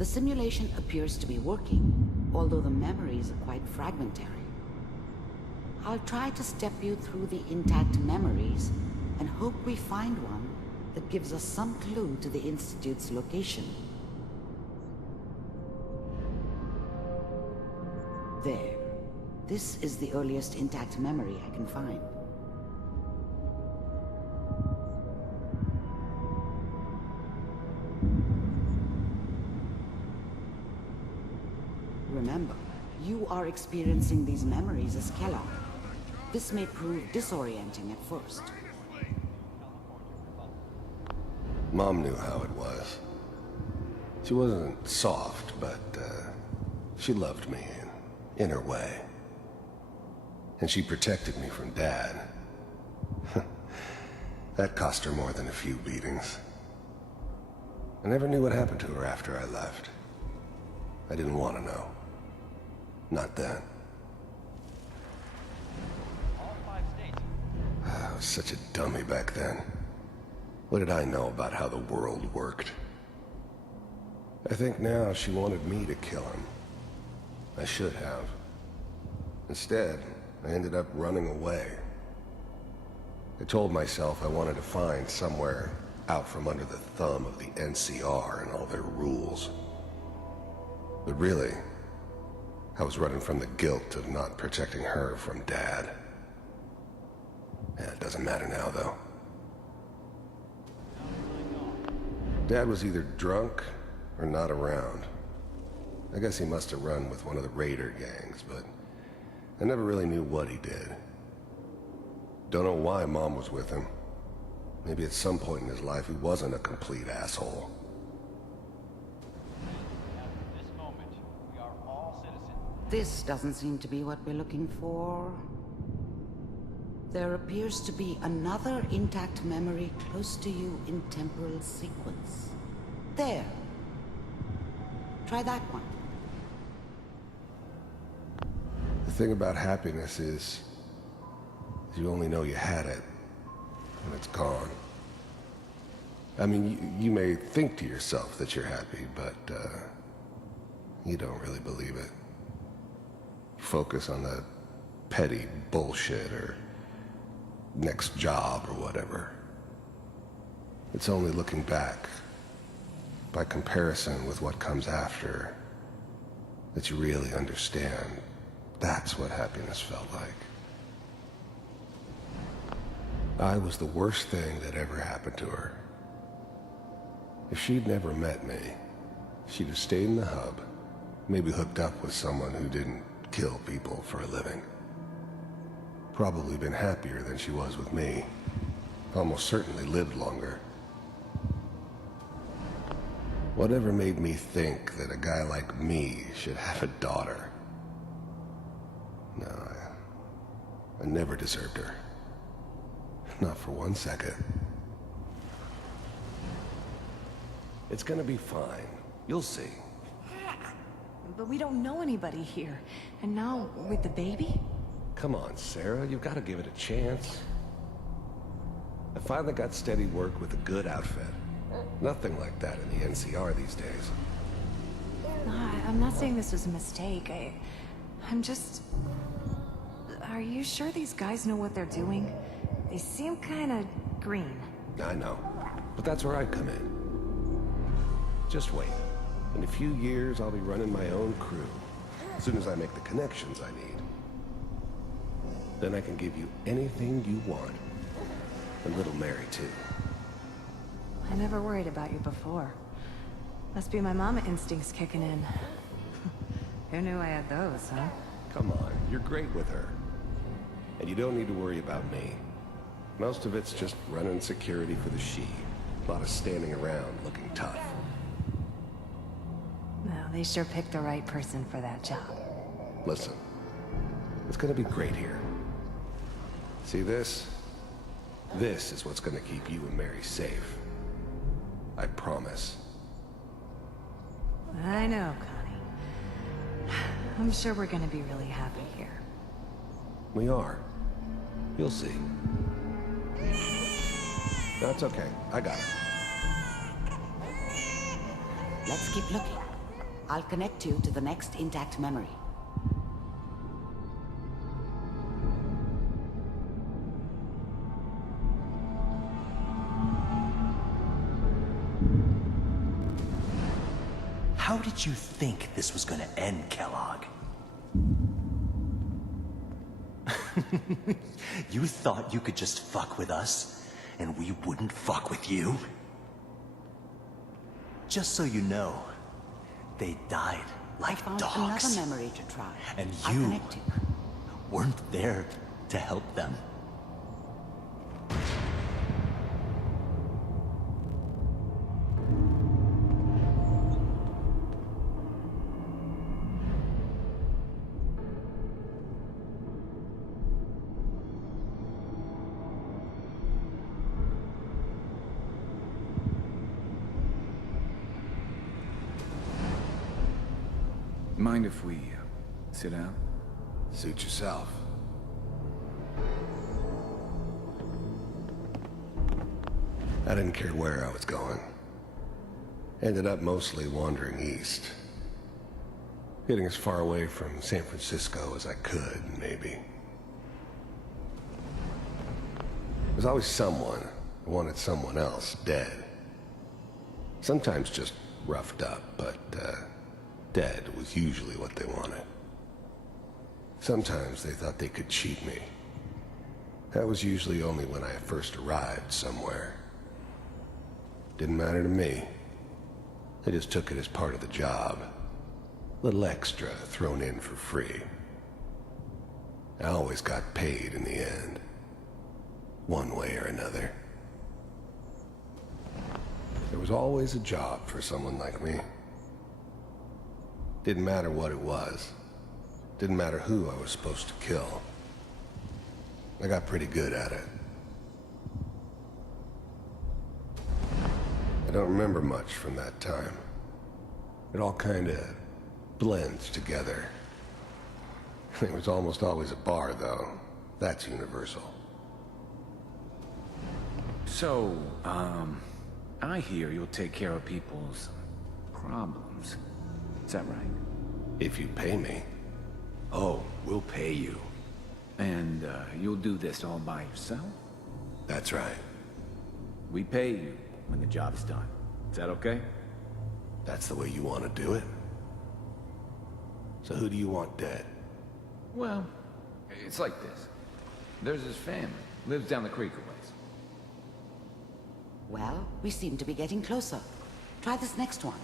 The simulation appears to be working, although the memories are quite fragmentary. I'll try to step you through the intact memories and hope we find one that gives us some clue to the Institute's location. There. This is the earliest intact memory I can find. Remember, you are experiencing these memories as Kellogg. This may prove disorienting at first. Mom knew how it was. She wasn't soft, but she loved me in her way. And she protected me from Dad. That cost her more than a few beatings. I never knew what happened to her after I left. I didn't want to know. Not then. I was such a dummy back then. What did I know about how the world worked? I think now she wanted me to kill him. I should have. Instead, I ended up running away. I told myself I wanted to find somewhere out from under the thumb of the NCR and all their rules. But really, I was running from the guilt of not protecting her from Dad. Yeah, it doesn't matter now, though. Dad was either drunk or not around. I guess he must have run with one of the raider gangs, but I never really knew what he did. Don't know why Mom was with him. Maybe at some point in his life he wasn't a complete asshole. This doesn't seem to be what we're looking for. There appears to be another intact memory close to you in temporal sequence. There. Try that one. The thing about happiness is you only know you had it when it's gone. I mean, you may think to yourself that you're happy, but you don't really believe it. You focus on the petty bullshit or next job or whatever. It's only looking back, by comparison with what comes after, that you really understand that's what happiness felt like. I was the worst thing that ever happened to her. If she'd never met me, she'd have stayed in the hub, maybe hooked up with someone who didn't kill people for a living. Probably been happier than she was with me. Almost certainly lived longer. Whatever made me think that a guy like me should have a daughter? No, I never deserved her. Not for 1 second. It's gonna be fine. You'll see. But we don't know anybody here. And now, with the baby? Come on, Sarah, you've got to give it a chance. I finally got steady work with a good outfit. Nothing like that in the NCR these days. No, I'm not saying this was a mistake. I'm just... Are you sure these guys know what they're doing? They seem kinda green. I know, but that's where I come in. Just wait. In a few years, I'll be running my own crew. As soon as I make the connections I need. Then I can give you anything you want. And little Mary, too. I never worried about you before. Must be my mama instincts kicking in. Who knew I had those, huh? Come on, you're great with her. And you don't need to worry about me. Most of it's just running security for the she. A lot of standing around looking tough. Well, they sure picked the right person for that job. Listen, it's gonna be great here. See this? This is what's gonna keep you and Mary safe. I promise. I know, Connie. I'm sure we're gonna be really happy here. We are. You'll see. That's okay. I got it. Let's keep looking. I'll connect you to the next intact memory. How did you think this was gonna end, Kellogg? You thought you could just fuck with us, and we wouldn't fuck with you? Just so you know, they died like I found dogs. another memory to try. And I'll you connect you. weren't there to help them. Mind if we sit down? Suit yourself. I didn't care where I was going. Ended up mostly wandering east. Getting as far away from San Francisco as I could, maybe. There's always someone who wanted someone else dead. Sometimes just roughed up, but dead was usually what they wanted. Sometimes they thought they could cheat me. That was usually only when I first arrived somewhere. Didn't matter to me. They just took it as part of the job. Little extra thrown in for free. I always got paid in the end. One way or another. There was always a job for someone like me. Didn't matter what it was. Didn't matter who I was supposed to kill. I got pretty good at it. I don't remember much from that time. It all kinda blends together. It was almost always a bar, though. That's universal. So, I hear you'll take care of people's problems. Is that right? If you pay me. Oh, we'll pay you. And, you'll do this all by yourself? That's right. We pay you when the job's done. Is that okay? That's the way you want to do it. So who do you want dead? Well, it's like this. There's his family. Lives down the creek a ways. Well, we seem to be getting closer. Try this next one.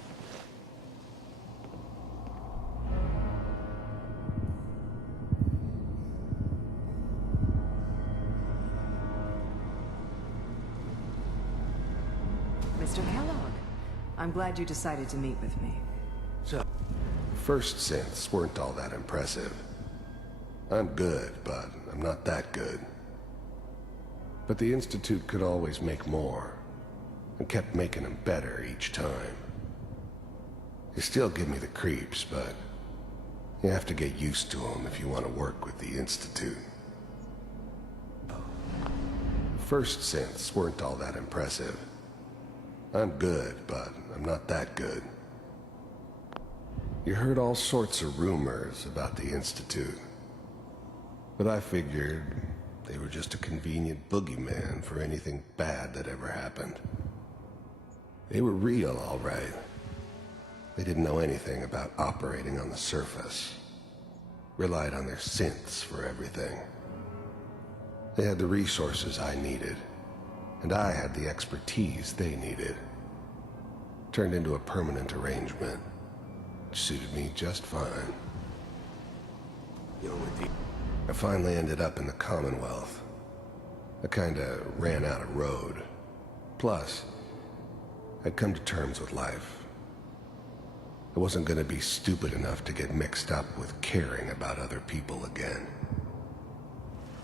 Mr. Kellogg, I'm glad you decided to meet with me. So, first synths weren't all that impressive. I'm good, but I'm not that good. But the Institute could always make more, and kept making them better each time. They still give me the creeps, but you have to get used to them if you want to work with the Institute. First synths weren't all that impressive. I'm good, but I'm not that good. You heard all sorts of rumors about the Institute. But I figured they were just a convenient boogeyman for anything bad that ever happened. They were real, all right. They didn't know anything about operating on the surface. Relied on their synths for everything. They had the resources I needed, and I had the expertise they needed. Turned into a permanent arrangement, which suited me just fine. I finally ended up in the Commonwealth. I kinda ran out of road. Plus, I'd come to terms with life. I wasn't gonna be stupid enough to get mixed up with caring about other people again.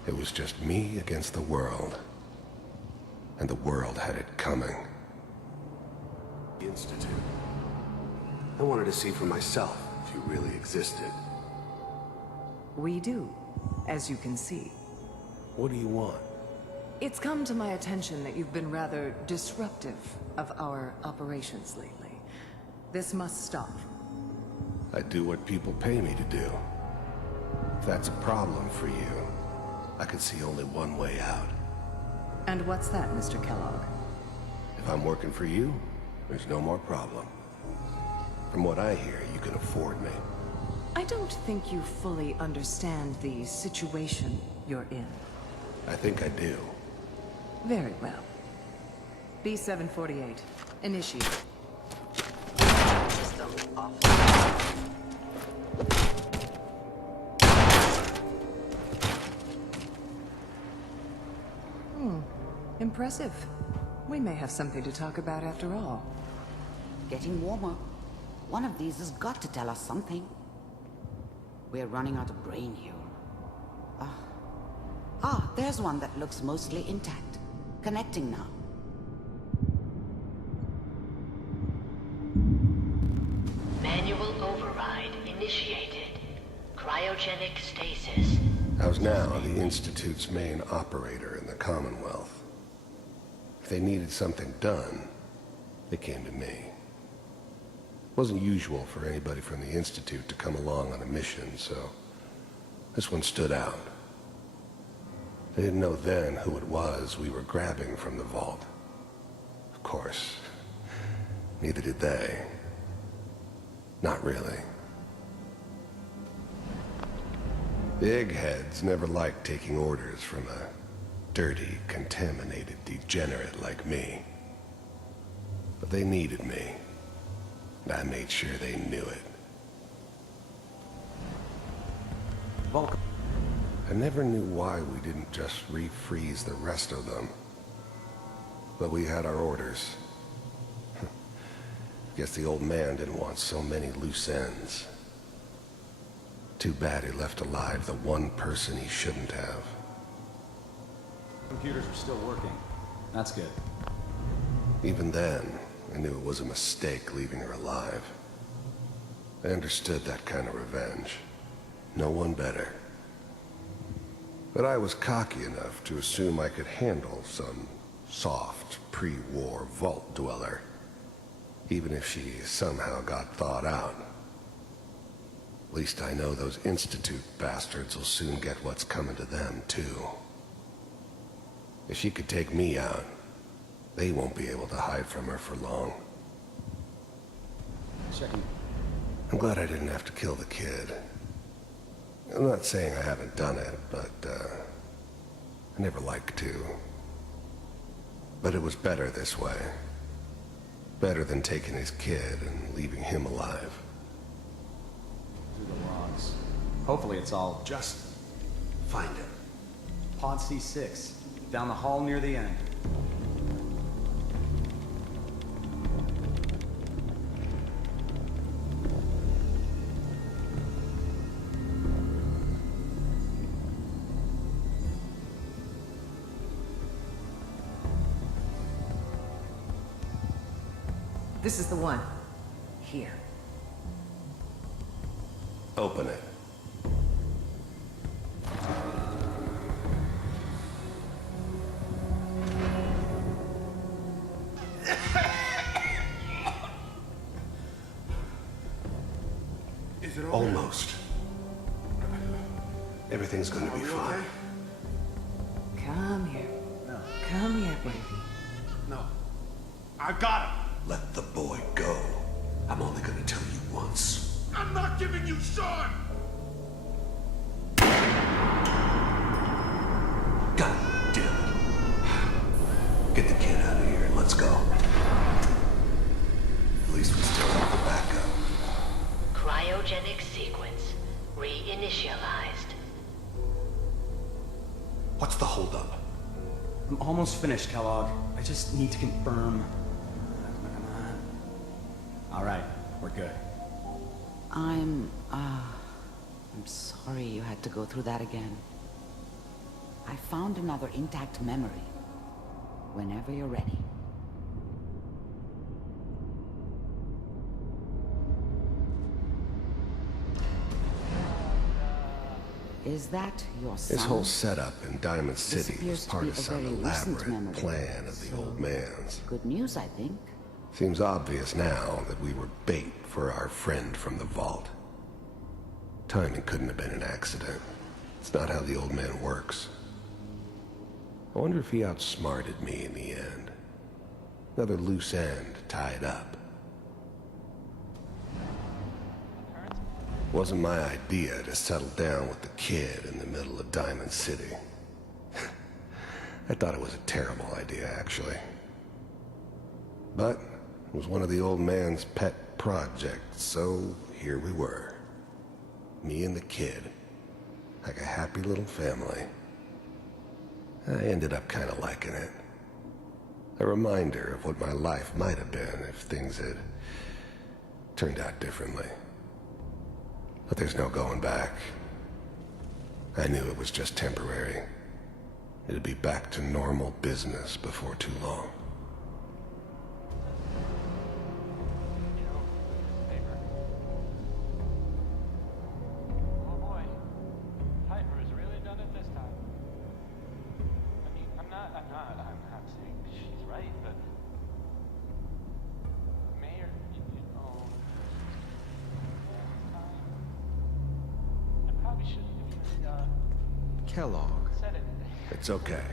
It was just me against the world. And the world had it coming. The Institute. I wanted to see for myself if you really existed. We do, as you can see. What do you want? It's come to my attention that you've been rather disruptive of our operations lately. This must stop. I do what people pay me to do. If that's a problem for you, I can see only one way out. And what's that, Mr. Kellogg? If I'm working for you, there's no more problem. From what I hear, you can afford me. I don't think you fully understand the situation you're in. I think I do. Very well. B-748. Initiate. System off. Impressive. We may have something to talk about after all. Getting warmer. One of these has got to tell us something. We're running out of brain here. There's one that looks mostly intact. Connecting now. Manual override initiated. Cryogenic stasis. I was now the Institute's main operator in the Commonwealth. If they needed something done, they came to me. It wasn't usual for anybody from the Institute to come along on a mission, so this one stood out. They didn't know then who it was we were grabbing from the vault. Of course, neither did they. Not really. The eggheads never liked taking orders from a dirty, contaminated degenerate like me. But they needed me, and I made sure they knew it. Vulcan. I never knew why we didn't just refreeze the rest of them. But we had our orders. Guess the old man didn't want so many loose ends. Too bad he left alive the one person he shouldn't have. Computers are still working. That's good. Even then, I knew it was a mistake leaving her alive. I understood that kind of revenge. No one better. But I was cocky enough to assume I could handle some soft, pre-war vault dweller, even if she somehow got thawed out. At least I know those Institute bastards will soon get what's coming to them, too. If she could take me out, they won't be able to hide from her for long. Checking. I'm glad I didn't have to kill the kid. I'm not saying I haven't done it, but, I never liked to. But it was better this way. Better than taking his kid and leaving him alive. Through the logs. Hopefully it's all Just find it. Pod C6. Down the hall near the end. This is the one. Here. Open it. Is it Almost. Everything's going to be fine. Come here. Come here, baby. No. I got him. Let the boy go. I'm only going to tell you once. I'm not giving you Sean! God damn it. Get the kid out of here and let's go. At least we still have the backup. Cryogenic sequence reinitialized. What's the holdup? I'm almost finished, Kellogg. I just need to confirm. All right, we're good. I'm sorry you had to go through that again. I found another intact memory. Whenever you're ready. Is that your son? This whole setup in Diamond City was appears to part be of a some very recent elaborate memory. plan of the So, old man's. Good news, I think. Seems obvious now that we were bait for our friend from the vault. Timing couldn't have been an accident. It's not how the old man works. I wonder if he outsmarted me in the end. Another loose end tied up. Wasn't my idea to settle down with the kid in the middle of Diamond City. I thought it was a terrible idea, actually. But it was one of the old man's pet projects, so here we were. Me and the kid, like a happy little family. I ended up kind of liking it. A reminder of what my life might have been if things had turned out differently. But there's no going back. I knew it was just temporary. It'd be back to normal business before too long. Oh boy, Piper has really done it this time. I mean, I'm not saying she's right, but Mayor, I probably shouldn't have Kellogg. said anything. It's okay.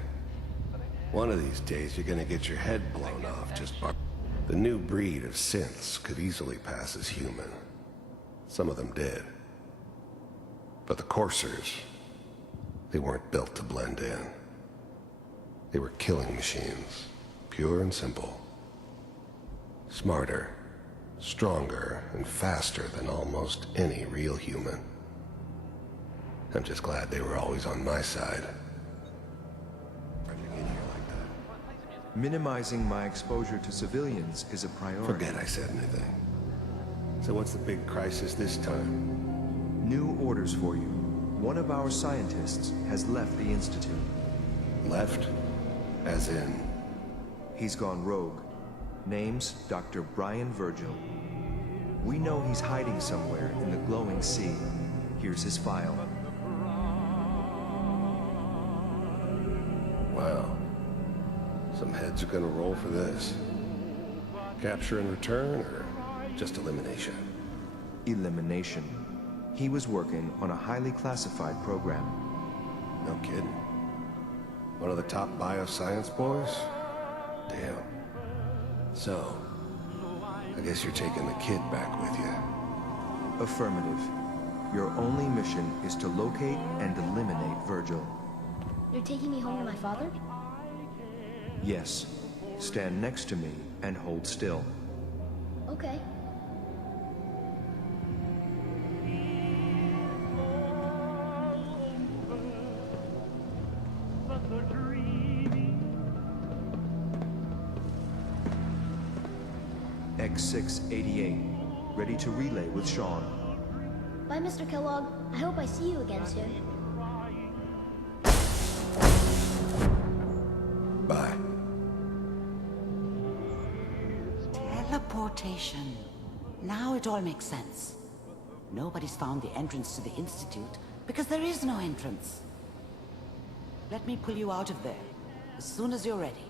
One of these days you're gonna get your head blown off just by... The new breed of synths could easily pass as human. Some of them did. But the coursers, they weren't built to blend in. They were killing machines, pure and simple. Smarter, stronger, and faster than almost any real human. I'm just glad they were always on my side. Minimizing my exposure to civilians is a priority. Forget I said anything. So what's the big crisis this time? New orders for you. One of our scientists has left the Institute. Left? As in? He's gone rogue. Name's Dr. Brian Virgil. We know he's hiding somewhere in the glowing sea. Here's his file. Wow. Some heads are gonna roll for this. Capture and return, or just elimination? Elimination. He was working on a highly classified program. No kidding. One of the top bioscience boys? Damn. So, I guess you're taking the kid back with you. Affirmative. Your only mission is to locate and eliminate Virgil. You're taking me home to my father? Yes. Stand next to me and hold still. Okay. X688. Ready to relay with Sean. Bye, Mr. Kellogg. I hope I see you again soon. Bye. Teleportation. Now it all makes sense. Nobody's found the entrance to the Institute because there is no entrance. Let me pull you out of there as soon as you're ready.